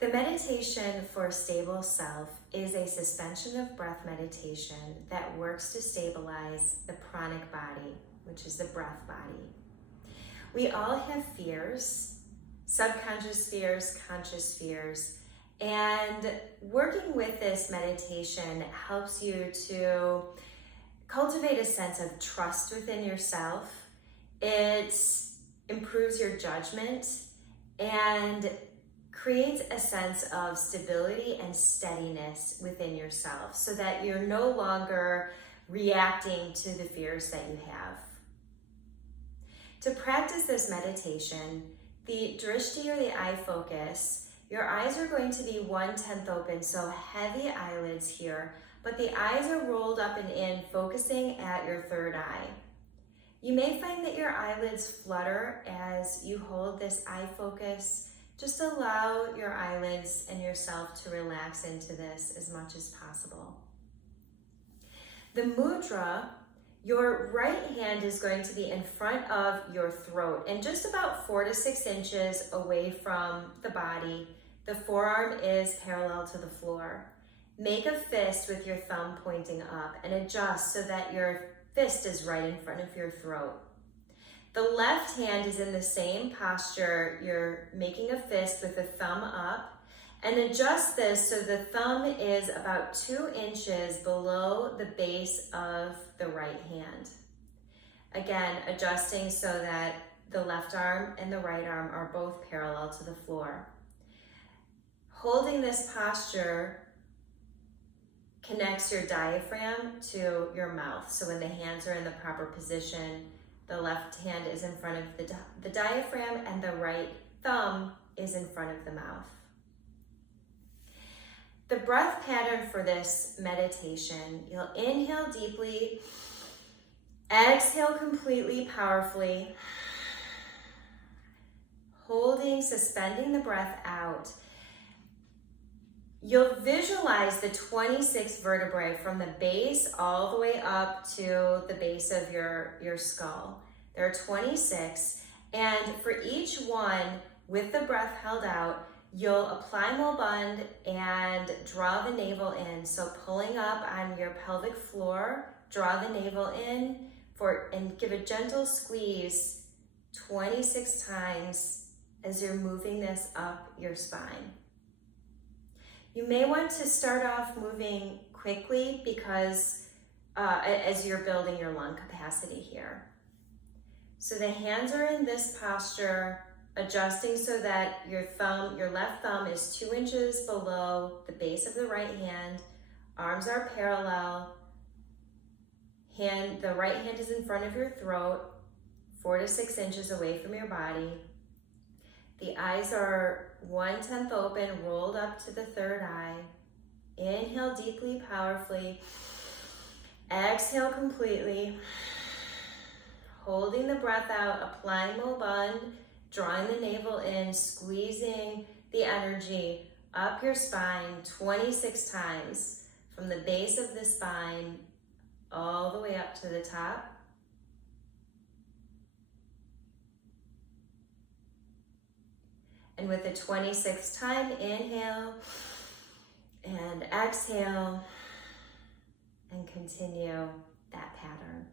The meditation for a stable self is a suspension of breath meditation that works to stabilize the pranic body, which is the breath body. We all have fears, subconscious fears, conscious fears, and working with this meditation helps you to cultivate a sense of trust within yourself. It improves your judgment and creates a sense of stability and steadiness within yourself so that you're no longer reacting to the fears that you have. To practice this meditation, the drishti or the eye focus, your eyes are going to be 1/10 open, so heavy eyelids here, but the eyes are rolled up and in, focusing at your third eye. You may find that your eyelids flutter as you hold this eye focus. Just allow your eyelids and yourself to relax into this as much as possible. The mudra, your right hand is going to be in front of your throat and just about 4 to 6 inches away from the body. The forearm is parallel to the floor. Make a fist with your thumb pointing up and adjust so that your fist is right in front of your throat. The left hand is in the same posture. You're making a fist with the thumb up, and adjust this so the thumb is about 2 inches below the base of the right hand. Again, adjusting so that the left arm and the right arm are both parallel to the floor. Holding this posture connects your diaphragm to your mouth. So when the hands are in the proper position, the left hand is in front of the diaphragm and the right thumb is in front of the mouth. The breath pattern for this meditation, you'll inhale deeply, exhale completely, powerfully, holding, suspending the breath out. You'll visualize the 26 vertebrae from the base all the way up to the base of your skull. There are 26, and for each one, with the breath held out, you'll apply Mulband and draw the navel in. So pulling up on your pelvic floor, draw the navel in and give a gentle squeeze 26 times as you're moving this up your spine. You may want to start off moving quickly because as you're building your lung capacity here. So the hands are in this posture, adjusting so that your left thumb is 2 inches below the base of the right hand. Arms are parallel. The right hand is in front of your throat, 4 to 6 inches away from your body. The eyes are 1/10 open, rolled up to the third eye. Inhale deeply, powerfully. Exhale completely. Holding the breath out, applying Mulband, drawing the navel in, squeezing the energy up your spine 26 times from the base of the spine all the way up to the top. And with the 26th time, inhale and exhale and continue that pattern.